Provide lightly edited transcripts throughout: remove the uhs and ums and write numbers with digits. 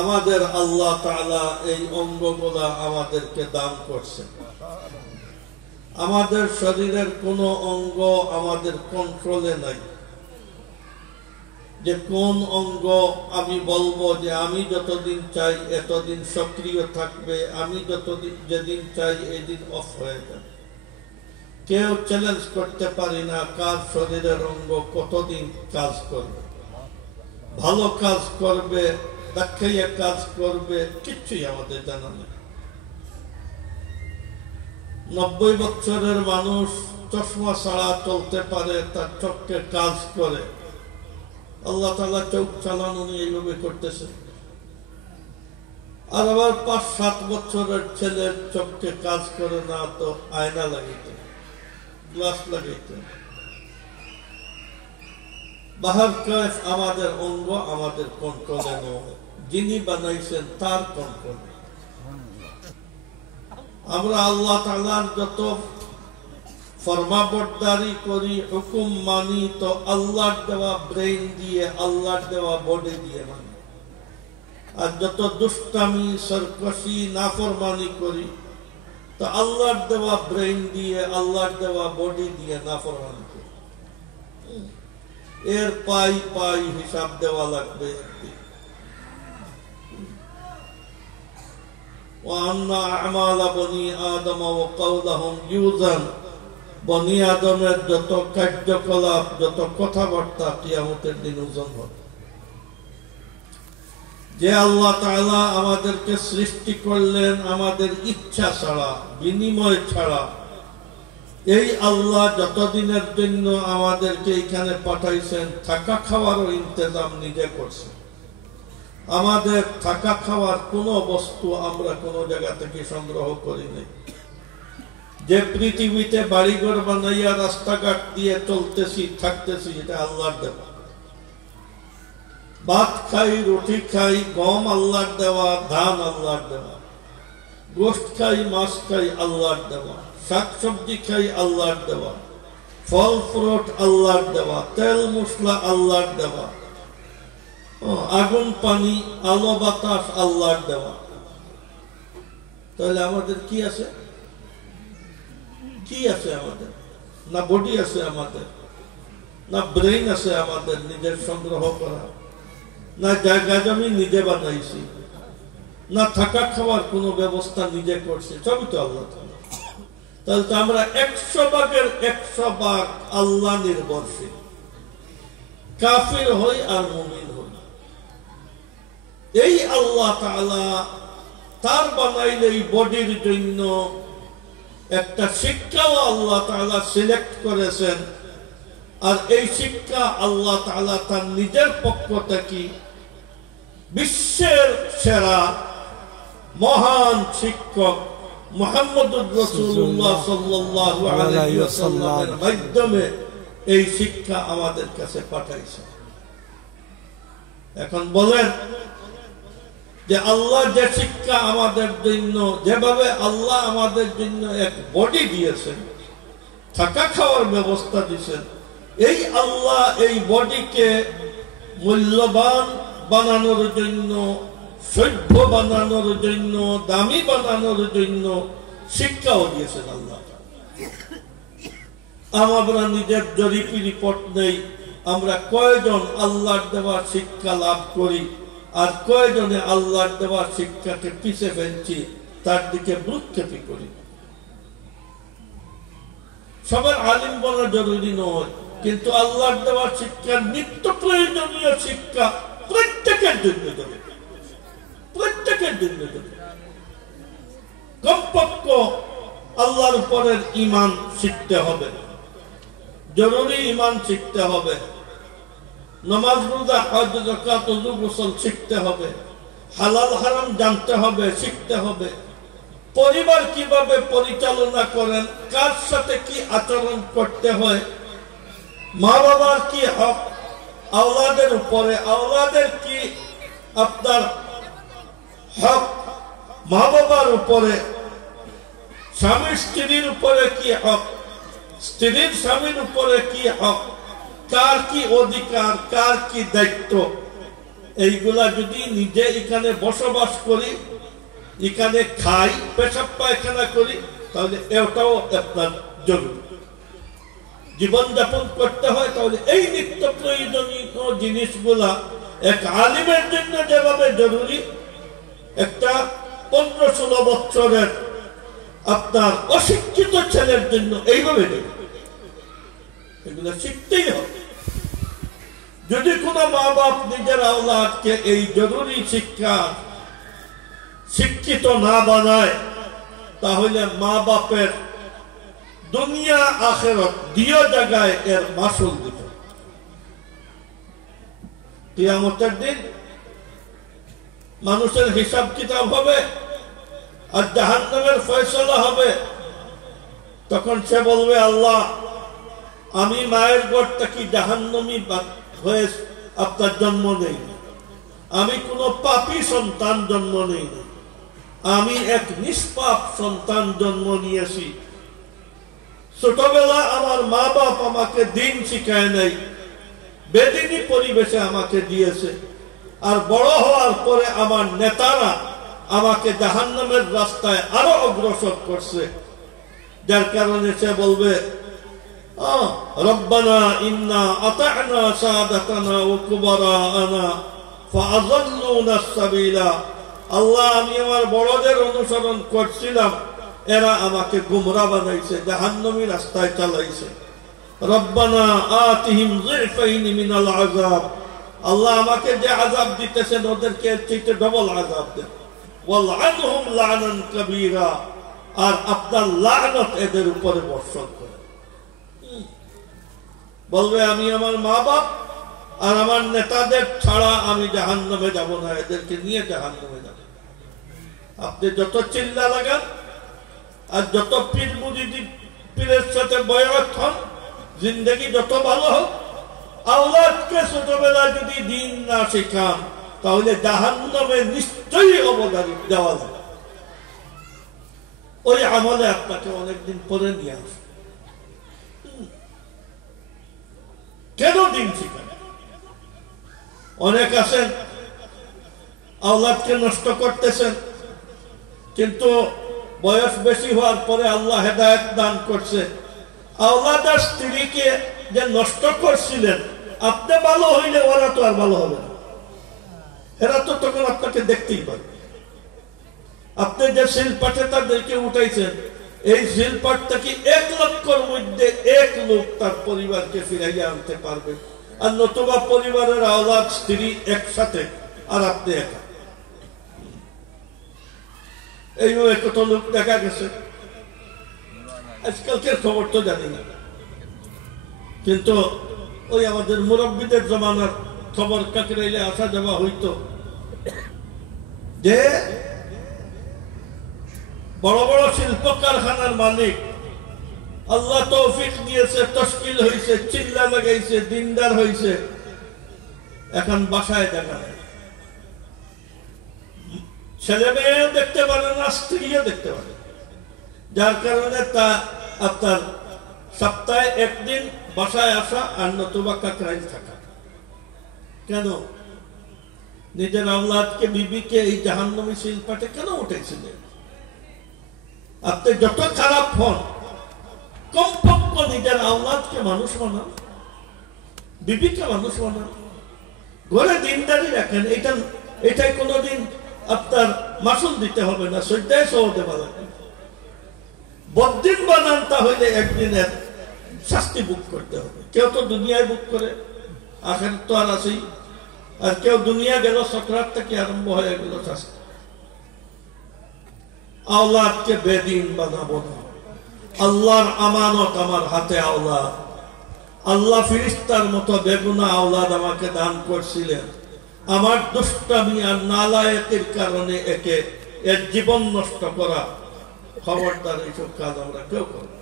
আমাদের আল্লাহ তাআলা এই অঙ্গগুলা আমাদেরকে দান করছেন। আমাদের শরীরের কোনো অঙ্গ আমাদের কন্ট্রোলে নাই, যে কোন অঙ্গ আমি বলবো যে আমি যতদিন চাই এতদিন সক্রিয় থাকবে, আমি যতদিন যেদিন চাই এদিন অফ হয়ে যাবে। কেউ চ্যালেঞ্জ করতে পারি না কার শরীরের অঙ্গ কতদিন কাজ করবে, ভালো কাজ করবে, দেখাইয়া কাজ করবে, কিচ্ছুই আমাদের জানা নেই। 90 বছরের মানুষ চশমা ছাড়া চলতে পারে, তার চোখে কাজ করে। আল্লাহ তাআলা চোখ চালানো নিয়ে এইভাবে করতেছে। আর আবার 5-7 বছরের ছেলের চোখে কাজ করে না, তো আয়না লাগাইতে, গ্লাস লাগাইতে। বাহার কাজ আমাদের অঙ্গ আমাদের কন্ট্রোলে নয়, যিনি বানাইছেন তার কন্ট্রোলে। আমরা আল্লাহ তাআলার যত ফরমাবরদারি করি, হুকুম মানি, তো আল্লাহর দেওয়া ব্রেইন দিয়ে, আল্লাহর দেওয়া বডি দিয়ে মানি। আর যত দুষ্টামি, সরকশি, নাফরমানি করি, তো আল্লাহর দেওয়া ব্রেইন দিয়ে, আল্লাহর দেওয়া বডি দিয়ে নাফরমানি করি। এর পাই পাই হিসাব দেওয়া লাগবে। বনি আদমের যত কার্যকলাপ, যত কথাবার্তা কিয়ামতের দিন ওজন হবে। যে আল্লাহ তাআলা আমাদেরকে সৃষ্টি করলেন আমাদের ইচ্ছা ছাড়া, বিনিময় ছাড়া, এই আল্লাহ যতদিনের জন্য আমাদেরকে এখানে পাঠাইছেন, থাকা খাওয়ারও ইন্তজাম নিজে করছেন। আমাদের থাকা খাওয়ার কোনো বস্তু আমরা কোনো জায়গা থেকে সংগ্রহ করি নাই। যে পৃথিবীতে বাড়িঘর বানাইয়া রাস্তাঘাট দিয়ে চলতেছি, থাকতেছি, এটা আল্লাহর দেওয়া। ভাত খাই, রুটি খাই, গম আল্লাহর দেওয়া, ধান আল্লাহর দেওয়া, গোশত খাই, মাছ খাই, আল্লাহর দেওয়া, শাক সবজি খাই, আল্লাহর দেওয়া, ফল ফ্রুট আল্লাহর দেওয়া, তেল মশলা আল্লাহর দেওয়া, আগুন পানি, আলো বাতাস আল্লাহর দেওয়া। তাহলে আমাদের কি আছে? কি আছে আমাদের? না বডি আছে আমাদের, না ব্রেইন আছে আমাদের নিজের সংগ্রহ করা, না জায়গা জমি নিজে বানাইছি, না থাকা খাওয়ার কোনো ব্যবস্থা নিজে করছে, সবই তো আল্লাহ তাআলা। তাহলে তো আমরা 100 ভাগের 100 ভাগ আল্লাহ নির্ভরশীল, কাফির হই আর মুমিন হই। এই আল্লাহ তাআলা তার বানাইলে এই বডির জন্য একটা শিক্ষাও আল্লাহ তাআলা সিলেক্ট করেছেন। আর এই শিক্ষা আল্লাহ তাআলা তার নিজের পক্ষ থেকে বিশ্বের সেরা মহান শিক্ষক মুহাম্মদুর রাসূলুল্লাহ সাল্লাল্লাহু আলাইহি ওয়াসাল্লামের মাধ্যমে এই শিক্ষা আমাদের কাছে পাঠাইছেন। এখন বলেন যে আল্লাহ যে শিক্ষা আমাদের জন্য, যেভাবে আল্লাহ আমাদের জন্য এক বডি দিয়েছেন, থাকা খাওয়ার ব্যবস্থা দিয়েছেন, এই আল্লাহ এই বডিকে মূল্যবান বানানোর জন্য, সভ্য বানানোর জন্য, দামি বানানোর জন্য শিক্ষাও দিয়েছেন আল্লাহ। আমরা নিজের জরিপি রিপোর্ট নেই, আমরা কয়জন আল্লাহর দেওয়া শিক্ষা লাভ করি, আর কয়জনে আল্লাহর দেওয়া শিক্ষাকে পিছে ফেলছি, তার দিকে ভ্রুক্ষেপই করি। সবার আলিম বলা জরুরি নয়, কিন্তু আল্লাহর দেওয়া শিক্ষা নিত্য প্রয়োজনীয় শিক্ষা প্রত্যেকের জন্য দেবে, প্রত্যেকের জন্য দেবে। কমপক্ষে আল্লাহর উপরের ঈমান শিখতে হবে, জরুরি ঈমান শিখতে হবে, নামাজ রোজা হজ যাকাত ওযু গোসল শিখতে হবে, হালাল হারাম জানতে হবে, শিখতে হবে। পরিবার কিভাবে পরিচালনা করেন, কার সাথে কি আচরণ করতে হয়, মা বাবার কি হক আওলাদের উপরে, আওলাদের কি আপনার হক মা বাবার উপরে, স্বামী স্ত্রীর উপরে কি হক, স্ত্রীর স্বামীর উপরে কি হক, কার কি অধিকার, কার কি দায়িত্ব, এইগুলা যদি নিজে এখানে বসবাস করি, এখানে খাই, পেশাব পায়খানা করি, তাহলে এটাও আপনার জরুরি। জীবনযাপন করতে হয়, তাহলে এই নিত্য প্রয়োজনীয় জিনিসগুলা এক আলিমের জন্য যেভাবে জরুরি, একটা 15-16 বছরের আপনার অশিক্ষিত ছেলের জন্য এইভাবে জরুরি। এগুলো শিখতেই হবে। যদি কোনো মা বাপ নিজের আওলাদকে এই জরুরি শিক্ষা শিক্ষিত না বানায়, তাহলে মা বাপের দুনিয়া আখিরাত দুই জায়গায় এর মাসুল দিবে। কিয়ামতের দিন মানুষের হিসাব কিতাব হবে আর জাহান্নামের ফয়সালা হবে। তখন সে বলবে, আল্লাহ, আমি মায়ের ঘর থেকে জাহান্নামী হয়ে আপনার জন্ম নেই, আমি কোনো পাপী সন্তান জন্ম নেই, আমি এক নিষ্পাপ সন্তান জন্ম নিয়েছি। ছোটবেলা আমার মা বাপ আমাকে দিন শিখায় নাই, বেদিনী পরিবেশে আমাকে দিয়েছে, আর বড় হওয়ার পরে আমার নেতারা আমাকে জাহান্নামের রাস্তায় আরো অগ্রসর করছে। যার কারণে সে বলবে, রব্বানা ইন্না আতা'না সাদাতানা ওয়া কুবারানা ফাআযাল্লুনা আস-সাবিলা। আল্লাহ, আমি আমার বড়দের অনুসরণ করছিলাম, এরা আমাকে গুমরা বানাইছে, জাহান্নামী রাস্তায় চালাইছে। রব্বানা আতিহিম যিফাইন মিনাল আযাব। আল্লাহ, আমাকে যে আযাব দিতেছেন ওদেরকে এর চেয়ে ডবল আযাব দেন। ওয়ালআনহুম লা'নান কাবীরা। আর আপনার লানত এদের উপরে বর্ষণ করে। বলবে, আমি আমার মা বাপ আর আমার নেতাদের ছাড়া আমি জাহান্নামে যাব না, এদেরকে নিয়ে জাহান্নামে যাব। আপনি যত চিল্লা লাগান আর যত পীর মুরিদি পীরের সাথে বয়স হন, জিন্দগি যত ভালো হোক, আওলাদকে ছোটবেলায় যদি দিন না শেখান, তাহলে জাহান্নামে নিশ্চয়ই অবদান দেওয়া যাবে। ওই আমলে আপনাকে অনেকদিন পরে নিয়ে আসে। কেন দিন শিখান? অনেক আছেন আওলাদকে নষ্ট করতেছেন, কিন্তু বয়স বেশি হওয়ার পরে আল্লাহ হেদায়েত দান করছে। আওলাদ আর স্ত্রীকে যে নষ্ট করছিলেন, আপনি ভালো হইলে ওরা তো আর ভালো হবে না। এরা তো তখন আপনাকে দেখতেই পারে। আপনি যে শিলপাটে তাদেরকে উঠাইছেন, এই শিলপাট থেকে 1 লক্ষর মধ্যে 1 লোক তার পরিবারকে ফিরাইয়া আনতে পারবে, আর নতুবা পরিবারের আওলাদ স্ত্রী একসাথে আর আপনি একা। এইভাবে কত লোক দেখা গেছে। আজকালকের খবর তো জানি না, কিন্তু ওই আমাদের মুরব্বীদের জমানার খবর কাকরাইলে আসা যাওয়া হইতো, যে বড় বড় শিল্প কারখানার মালিক আল্লাহ তৌফিক দিয়েছে, তশকিল হয়েছে, চিল্লা লাগাইছে, দিনদার হয়েছে, এখন বাসায় দেখা নেই। ছেলে মেয়েও দেখতে পারে না, স্ত্রীও দেখতে পারে। যার কারণে তা আপনার সপ্তাহে 1 দিন বাসায় আসা আর নতুবা কাকরাইল থাকা। কেন? নিজের আওলাদকে, বিবিকে এই জাহান্নামী শিল্পাটে কেন উঠেছিলেন? আপনি যত খারাপ হন, কমপক্ষে নিজের আওলাদকে মানুষ বানান, বিবিকে মানুষ বানান, ঘরে দিনদারি রাখেন। এটাই কোনোদিন আপনার মাসুল দিতে হবে না, সজ্জায় সহজে বানাবেন। বদ্দিন বানান, তাহলে একদিনের শাস্তি বুক করতে হবে। কেউ তো দুনিয়ায় বুক করে, আখের তো আর আছেই। আর কেউ দুনিয়া গেল, সকরাত থেকে আরম্ভ হয়ে গেল শাস্তি। আওলাদকে বেদিন বানাবো না। আল্লাহর আমানত আমার হাতে আওলাদ। আল্লাহ ফিরিস্তার মতো বেগুনা আওলাদ আমাকে দান করছিলেন। আমার দুষ্টামি আর নালায়েকের কারণে এর জীবন নষ্ট করা, খবরদার এইসব কাজ আমরা কেউ করব।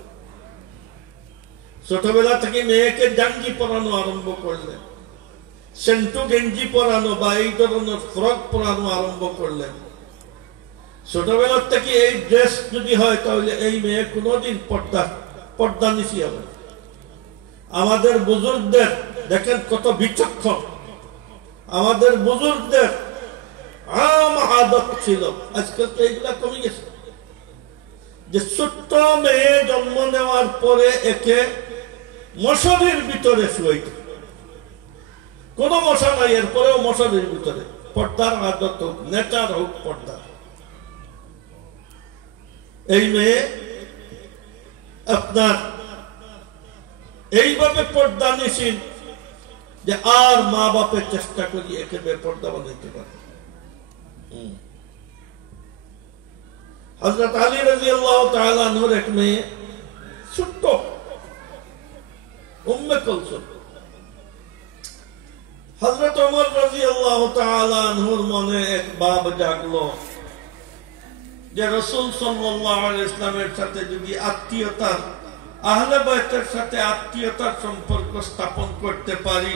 ছোটবেলা থেকে মেয়েকে জাঙ্গি পরানো আরম্ভ করলেন, সেন্টু গেঞ্জি পরানো বা এই ধরনের ফ্রক পরানো আরম্ভ করলেন। ছোটবেলার থেকে এই ড্রেস যদি হয়, তাহলে এই মেয়ে কোনোদিন পর্দা নিশি হবে। আমাদের বুজুর্গদের দেখেন কত বিচক্ষণ। আমাদের বুজুর্গদের আম আদত ছিল, আজকাল তো এগুলা কমে গেছে, যে ছোট্ট মেয়ে জন্ম নেওয়ার পরে একে মশারির ভিতরে শুয়াইত, কোন মশা নাই, এরপরেও মশারির ভিতরে। পর্দার আদত হোক, নেচার হোক পর্দা। এই মেয়ে আপনার এইভাবে পর্দা নিশীন যে আর মা বাপের চেষ্টা করি একে বেপর্দা বানাইতে পারে। হযরত আলী রাদিয়াল্লাহু তাআলা আনহুর এক মেয়ে ছোট্ট উম্মে কুলসুম। হযরত ওমর রাদিয়াল্লাহু তাআলা আনহুর মনে এক ভাব জাগলো যে রাসূল সাল্লাল্লাহু আলাইহি ওয়াসাল্লামের সাথে যদি আত্মীয়তার, আহলে বাইতের সাথে আত্মীয়তার সম্পর্ক স্থাপন করতে পারি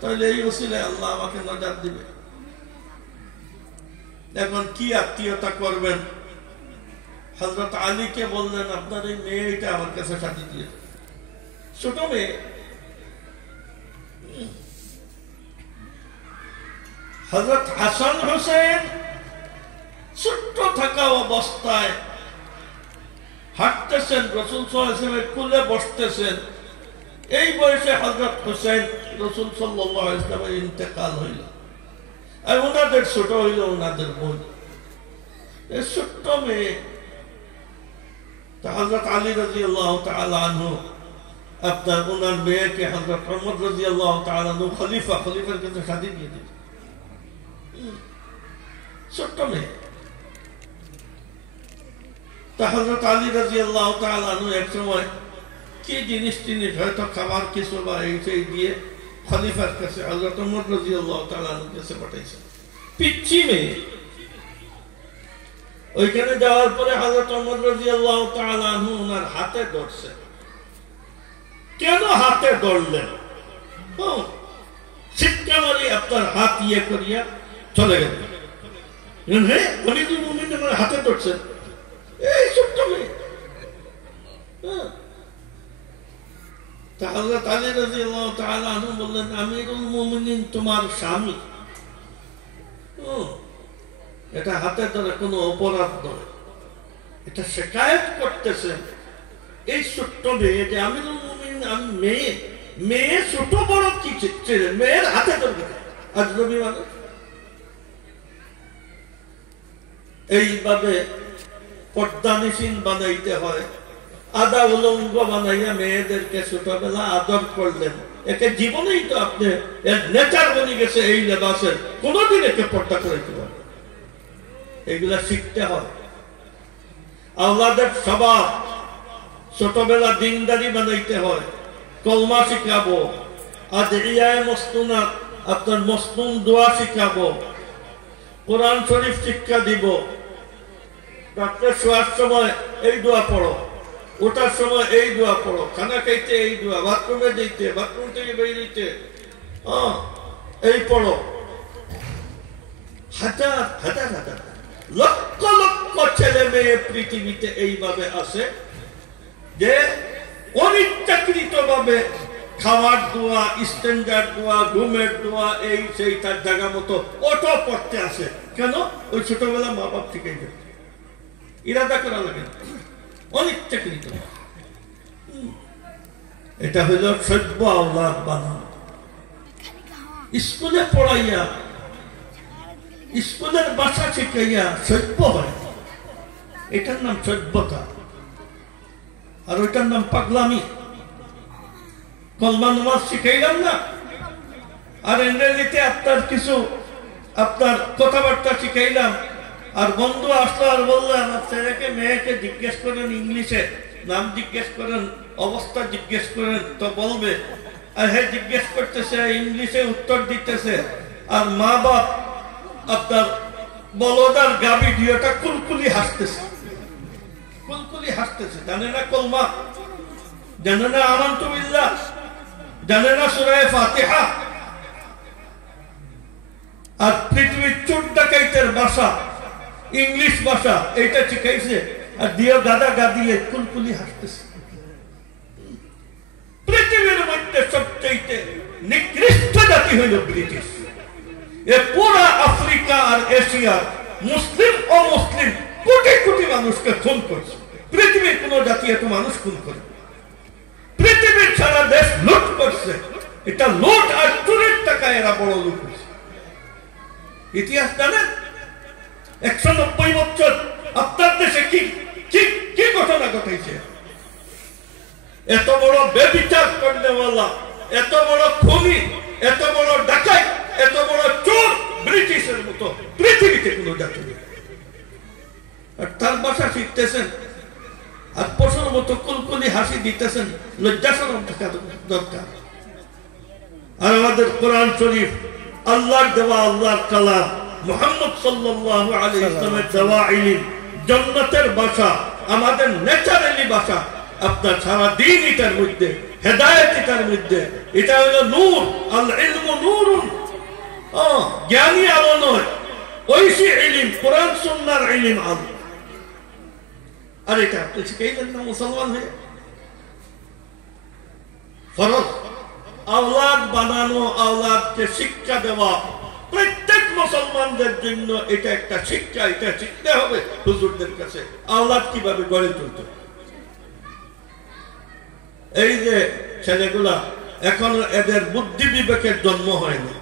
তাহলে এই ওসিলায় আল্লাহ আমাকে নাজাত দিবে। এখন কি আত্মীয়তা করবেন? হযরত আলীকে বললেন, আপনার এই মেয়েটা আমার কাছে শাদী দিয়ে, ছোট মেয়ে। হযরত হাসান হোসেন ছোট্ট থাকা অবস্থায় হাঁটতেছেন, রাসূল সাল্লাল্লাহু আলাইহি ওয়াসাল্লামের কোলে বসতেছেন। এই বয়সে হযরত হোসেন রাসূল সাল্লাল্লাহু আলাইহি ওয়াসাল্লামের ইন্তেকাল হইল, আর ওনাদের ছোট হইল ওনাদের বোন, এই ছোট্ট মেয়ে। হযরত আলী রাদিয়াল্লাহু তাআলা আনহু আপনার ওনার মেয়েকে হযরত ওমর রাদিয়াল্লাহু তাআলা আনহু খলিফার কাছে শাদী দিয়ে দিলেন, ছোট্ট মেয়ে। হযরত আলী রাদিয়াল্লাহু তাআলা আনহু এক সময় কি জিনিস হয়তো খাবার কিছু বা এই সেই দিয়ে খলিফার কাছে হযরত ওমর রাদিয়াল্লাহু তাআলা আনহুর কাছে পাঠাইছেন, পিচ্চি মেয়ে। ওইখানে যাওয়ার পরে হযরত ওমর রাদিয়াল্লাহু তাআলা আনহু ওনার হাতে ধরছেন। কেন হাতে ধরলেন? শিক্ষা মারি আপনার হাত ইয়ে করিয়া চলে গেলেন। হ্যাঁ, খলিলুল মুমিন আমার হাতে ধরছেন, এই ছোট্ট মেয়ে। হযরত আলী রাদিয়াল্লাহু তাআলা আনহু বললেন, আমিরুল মুমিনিন তোমার স্বামী, এটা হাতে ধরে কোনো অপরাধ নয়, এটা শিকায়ত করতেছেন এই ছোট্ট মেয়ে যে আমিরুল মুমিনিন আমি মেয়ে, মেয়ে ছোট বড় কি ছিলেন, মেয়ের হাতে ধরবে আজনবী মানুষ। এইভাবে পর্দানিসীন বানাইতে হয়, আদা উলঙ্গ বানাইয়া মেয়েদেরকে ছোটবেলা আদর করলেন, একে জীবনেই তো আপনি এর নেচার বনে গেছে এই লেবাসের, কোনদিন একে পর্দা করাইতে পারে। এগুলা শিখতে হয়। আওলাদের স্বভাব ছোটবেলা দিনদারি বানাইতে হয়, কলমা শিখাবো, আদিয়ায়ে মসনুনাত আপনার মসনুন দোয়া শিখাবো, কোরআন শরীফ শিক্ষা দিব, রাত্রে শোয়ার সময় এই দোয়া পড়ো, ওঠার সময় এই দোয়া পড়ো, খানা খাইতে এই দোয়া, বাথরুমে যেতে, বাথরুম থেকে বেরিয়ে এই পড়ো। হাজার হাজার হাজার লক্ষ লক্ষ ছেলে মেয়ে পৃথিবীতে এইভাবে আছে যে অনিচ্ছাকৃত ভাবে খাওয়ার দোয়া, স্ট্যান্ডার্ড দোয়া, ঘুমের দোয়া, এই সেই তার জায়গা মতো অটো পড়তে আসে। কেন? ওই ছোটবেলা মা বাপ শিখে গেছে, ইরাদা করা লাগে, অনিচ্ছাকৃত। এটা হইল সভ্য আওলাদ বানানো। স্কুলে পড়াইয়া, স্কুলের ভাষা শিখাইয়া সভ্য হয়, এটার নাম সভ্যতা, আর ওইটার নাম পাগলামি। কলমা নামাজ শিখাইলাম না, আর ইংরেজিতে আপনার কিছু আপনার কথাবার্তা শিখাইলাম, আর বন্ধু আসলো আর বললো আমার ছেলেকে মেয়েকে জিজ্ঞেস করেন ইংলিশে, নাম জিজ্ঞেস করেন, অবস্থা জিজ্ঞেস করেন, তো বলবে। আর হ্যাঁ জিজ্ঞেস করতেছে, ইংলিশে উত্তর দিতেছে, আর মা বাপ আপনার বলদার গাবি দিয়েটা কুলকুলি হাসতেছে, কুলকুলি হাসতেছে। জানে না কলমা, জানে না আমানতু বিল্লাহ, জানে না সূরা ফাতিহা। আর পৃথিবীর চোর ডাকাইতের ভাষা ইংলিশ ভাষা, এইটা শিখাইছে, আর দিয়ে গাদা গাদিয়ে কুলকুলি হাসতেছে। পৃথিবীর মধ্যে সবচেয়ে নিকৃষ্ট জাতি হইল ব্রিটিশ। এ পুরা আফ্রিকা আর এশিয়ার মুসলিম অমুসলিম কোটি কোটি মানুষকে খুন করছে। পৃথিবীর কোন জাতি এত মানুষ খুন করে? পৃথিবীর সারা দেশ লুট করছে। এটা লুট আর চুরির টাকা এরা বড় লুট করছে। ইতিহাস জানেন 190 বছর আপনার দেশে কি কি কি ঘটনা ঘটাইছে? এত বড় বেবিচার করনেওয়ালা, এত বড় খুনি, এত বড় ডাকাত, এত বড় চোর ব্রিটিশের মতো পৃথিবীতে কোনো জাতি নেই। আর তার ভাষা শিখতেছেন আর পশুর মতো কুলকুলি হাসি দিতেছেন। লজ্জা শরম থাকা দরকার। আর আমাদের কোরআন শরীফ আল্লাহর দেওয়া, আল্লাহর কালাম, মুহাম্মদ সাল্লাল্লাহু আলাইহি ওয়াসাল্লামের দেওয়া ইলম, জান্নাতের ভাষা, আমাদের ন্যাচারালি ভাষা। আপনার সারা দিন এটার মধ্যে, হেদায়েত এটার মধ্যে। এটা হলো নূর, আল ইলমু নূরুন। জ্ঞানী আলো নয়, ঐশী ইলম, কোরআন সুন্নাহর ইলম আলো। আর এটা আপনি শিখাইলেন না মুসলমান হয়ে? ফরজ আওলাদ বানানো, আওলাদকে শিক্ষা দেওয়া প্রত্যেক মুসলমানদের জন্য এটা একটা শিক্ষা। এটা শিখতে হবে হুজুরদের কাছে আওলাদ কিভাবে গড়ে তুলতে। এই যে ছেলেগুলা এখনো এদের বুদ্ধি বিবেকের জন্ম হয়নি,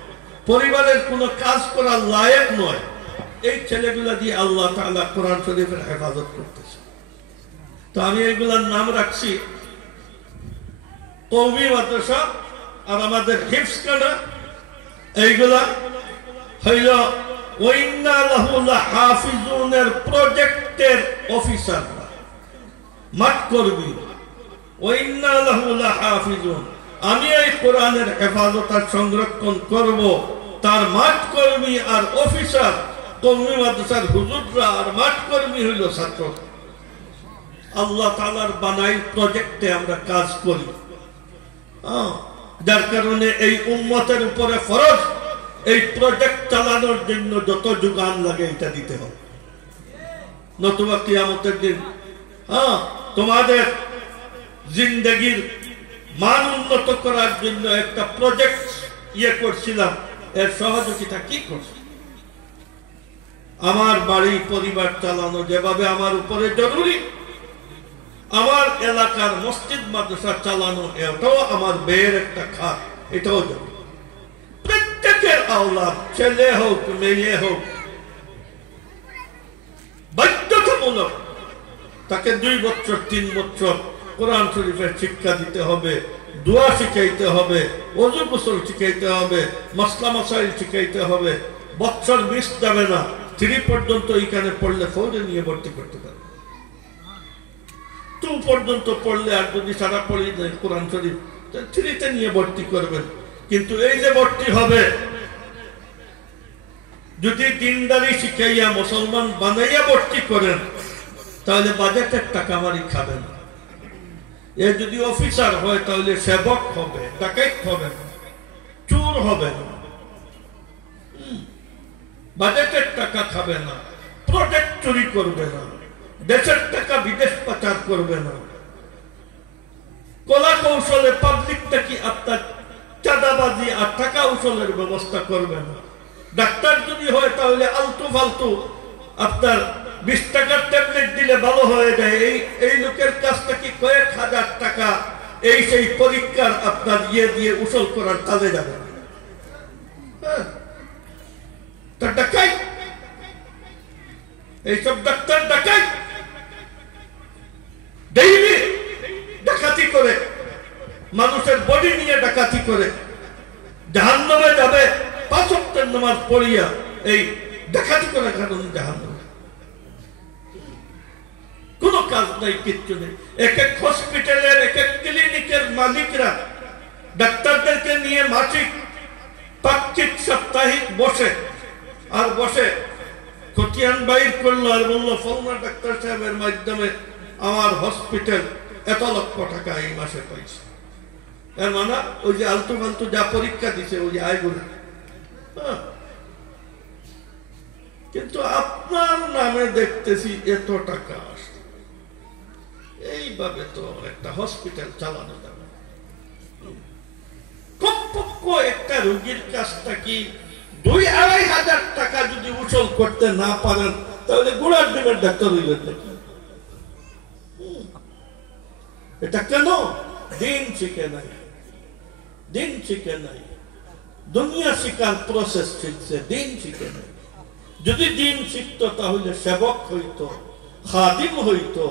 পরিবারের কোনো কাজ করার লায়ক নয়, এই ছেলেগুলা দিয়ে আল্লাহ তাআলা কোরআন শরীফের হেফাজত করতেছে। তো আমি এইগুলার নাম রাখছি কওমি মাদ্রাসা। আর আমাদের হিফজখানা এইগুলা হইল ওয়াইন্না লাহু লাহাফিজুনের প্রজেক্টের অফিসাররা, মাঠ কর্মী। ওয়াইন্না লাহু লাহাফিজুন, আমি এই কোরআনের হেফাজত আর সংরক্ষণ করব। তার মাঠ কর্মী আর অফিসার কওমি মাদ্রাসার হুজুররা, আর মাঠ কর্মী হইল ছাত্র। আল্লাহ তাআলার বানাই প্রজেক্টে আমরা কাজ করি। যার কারণে এই উম্মতের উপরে ফরজ এই প্রজেক্ট চালানোর জন্য যত যোগান লাগে এটা দিতে হবে। নতুবা কিয়ামতের দিন তোমাদের জিন্দেগির মান উন্নত করার জন্য একটা প্রজেক্ট করছিলাম, এর সহযোগিতা কি করছে? আমার বাড়ি পরিবার চালানো যেভাবে আমার উপরে জরুরি, আমার এলাকার মসজিদ মাদ্রাসা চালানো এটাও আমার ব্যয়ের একটা খাত, এটাও জরুরি। প্রত্যেকের আওলাদ, ছেলে হোক মেয়ে হোক, বাধ্যতামূলক তাকে 2 বছর 3 বছর কোরআন শরীফের শিক্ষা দিতে হবে, দোয়া শিখাইতে হবে, ওযু গোসল শিখাইতে হবে, মাসলা মাসাইল শিখাইতে হবে। বছর মিস যাবে না। 3 পর্যন্ত এখানে পড়লে ফৌজে নিয়ে ভর্তি করতে পারে। 2 পর্যন্ত পড়লে, আর যদি সারা পড়ি কোরআন শরীফ 3-তে নিয়ে ভর্তি করবেন। কিন্তু এই যে ভর্তি হবে, যদি দিনদারি শিখাইয়া মুসলমান বানাইয়া ভর্তি করেন, তাহলে বাজেটের টাকা মারি খাবেন। এ যদি অফিসার হয় তাহলে সেবক হবে, ডাকাত হবে না, চোর হবে না, বাজেটের টাকা খাবে না, প্রজেক্ট চুরি করবে না, দেশের টাকা বিদেশ পাচার করবে না, কলা কৌশলে পাবলিকটা কি আপনার চাঁদাবাজি আর টাকা উসুলের ব্যবস্থা করবে না। ডাক্তার যদি হয় তাহলে আলতু ফালতু আপনার 20 টাকার ট্যাবলেট দিলে ভালো হয়ে যায়, এই লোকের কাছ থেকে কয়েক হাজার টাকা এই সেই পরীক্ষার আপনার দিয়ে উসুল করার কাজে যাবে। ডাকাই এইসব ডাক্তার ডাকাই ডেইলি ডাকাতি করে, মানুষের বডি নিয়ে ডাকাতি করে, জাহান্নামে যাবে 5 ওয়াক্তের নামাজ পড়িয়া এই ডাকাতি করে কারণে জাহান্নামে। কোন কাজ নাই, কিচ্ছু নেই। এক এক হসপিটালের, এক এক ক্লিনিকের মালিকরা ডাক্তারদেরকে নিয়ে মাসিক, পাক্ষিক, সাপ্তাহিক বসে খতিয়ান বাইর করলো আর বললো ফলনা ডাক্তার সাহেবের মাধ্যমে আমার হসপিটাল এত লক্ষ টাকা এই মাসে পাইছে। এর মানে ওই যে আলতু ফালতু যা পরীক্ষা দিছে ওই যে আয়গুলো। কিন্তু আপনার নামে দেখতেছি এত টাকা আসে, এইভাবে তো একটা হসপিটাল চালানো যাবে। কমপক্ষ একটা রোগীর কাছটা কি 2,500 টাকা যদি উসুল করতে না পারেন তাহলে গোড়ার ডিমের ডাক্তার হইলেন নাকি? এটা কেন? দিন শিখে নাই, দিন শিখে নাই, দুনিয়া শিকার প্রসেস শিখছে, দিন শিখে নাই। যদি দিন শিখত তাহলে সেবক হইতো, খাদিম হইতো।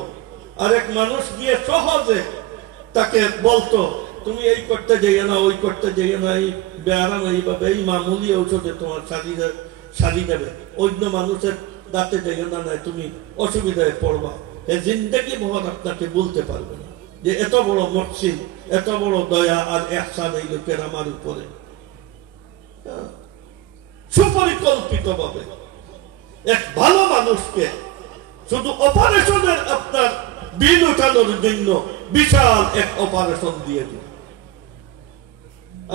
আরেক মানুষ গিয়ে সহজে তাকে বলতো তুমি এই করতে যাইও না, ওই করতে যাইও না, এই ব্যায়াম এইভাবে এই মামুলি ঔষধে তোমার সারি যাবে, অন্য মানুষের দাঁতে যাইও না, নাই তুমি অসুবিধায় পড়বা। এই জিন্দেগি ভর আপনাকে বলতে পারবে না যে এত বড় মহসিন, এত বড় দয়া আর ইহসান এই লোকের আমার উপরে। সুপরিকল্পিত ভাবে এক ভালো মানুষকে শুধু অপারেশনের আপনার বিল উঠানোর জন্য বিশাল এক অপারেশন দিয়ে দিল।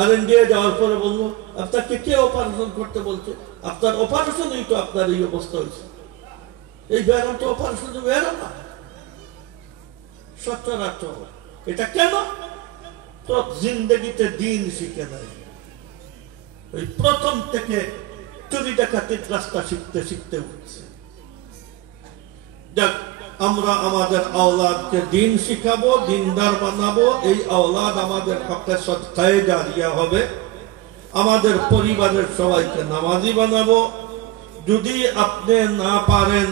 আর ইন্ডিয়া যাওয়ার পরে বললো আপনাকে কে অপারেশন করতে বলছে? আপনার অপারেশনই তো আপনার এই অবস্থা হয়েছে। এই ব্যায়াম তো অপারেশন ব্যায়াম না, সচরাচর। এটা কেন? তো জিন্দগিতে দিন শিখে নাই। ওই প্রথম থেকে চুরি ডাকাতির রাস্তা শিখতে শিখতে উঠছে। যাক, আমরা আমাদের আওলাদকে দিন শিখাবো, দিনদার বানাবো। এই আওলাদ আমাদের হকে সদকায়ে জারিয়া হবে। আমাদের পরিবারের সবাইকে নামাজি বানাবো। যদি আপনি না পারেন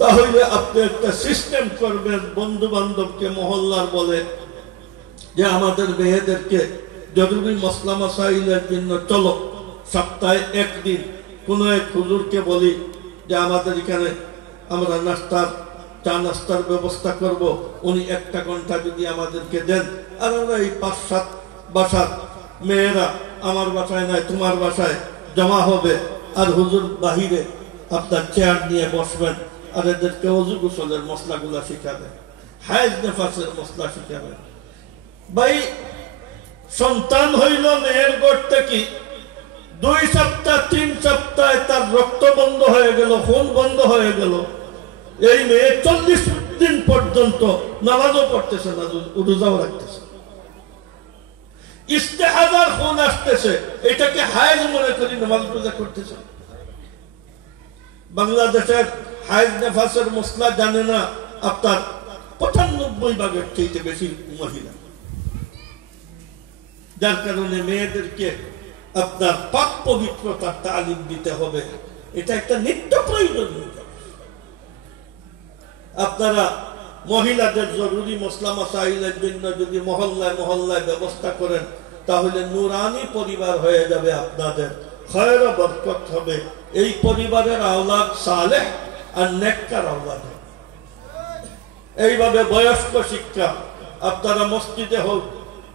তাহলে আপনি একটা সিস্টেম করবেন, বন্ধু বান্ধবকে মহল্লার বলে যে আমাদের মেয়েদেরকে জরুরি মসলা মাসাইলের জন্য চলো, সপ্তাহে একদিন কোন এক হুজুরকে বলি যে আমাদের এখানে আমরা চা নাস্তার ব্যবস্থা করব, উনি 1 ঘন্টা যদি আমাদেরকে দেন, আর আমরা এই 5-7 বাসার মেয়েরা আমার বাসায় নয় তোমার বাসায় জমা হবে, আর হুজুর বাহিরে আপনার চেয়ার নিয়ে বসবেন, আর এদেরকে ওযু গোসলের মশলাগুলা শিখাবেন, হায়েজ নেফাসের মশলা শিখাবেন। ভাই, সন্তান হইল মেয়ের গড় থেকে 2 সপ্তাহ 3 সপ্তাহে তার রক্ত বন্ধ হয়ে গেল, খুন বন্ধ হয়ে গেল। এই মেয়ে 40 দিন পর্যন্ত নামাজও পড়তেছে না, রোজাও রাখতেছে। ইস্তেহাজার খুন আসতেছে, এটাকে হায়েজ মনে করি নামাজ রোজা করতেছে। বাংলাদেশের হায়েজ নেফাসের মশলা জানে না আপনার 95% চাইতে বেশি মহিলা। যার কারণে মেয়েদেরকে আপনার পাক পবিত্রতার তালিম দিতে হবে। এটা একটা নিত্য প্রয়োজনীয়। আপনারা মহিলাদের জরুরি মসলা মাসাইলের জন্য যদি মহল্লায় মহল্লায় ব্যবস্থা করেন তাহলে নুরানি পরিবার হয়ে যাবে, আপনাদের খয়র বরকত হবে। এই পরিবারের আওলাদ সালেহ আর নেককার আওলাদ। এইভাবে বয়স্ক শিক্ষা আপনারা মসজিদে হোক